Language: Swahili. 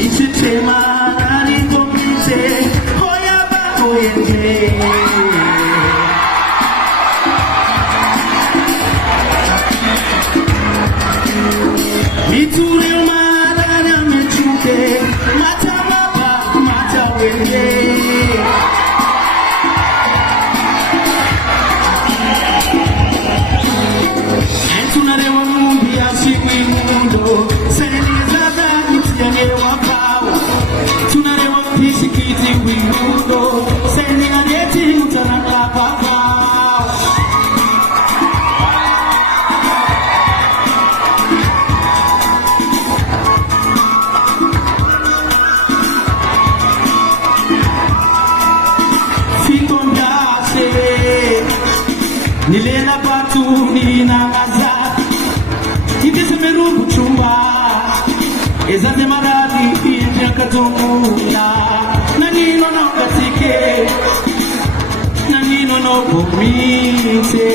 Ishitema narikomite Koya bako yenge Ituri umara nyamechuke Mata baba mata wenge Entunarewa mumbi ya shikwi mundo Seni zaza itiyange wapao Tunarewa pishikiti wimundo Seni adeti utananga papao Fikondase Nilena batu ninangaza Ikisemeru kuchumba Ezante maradi Nyakatumula Nanino no katike Nanino no komite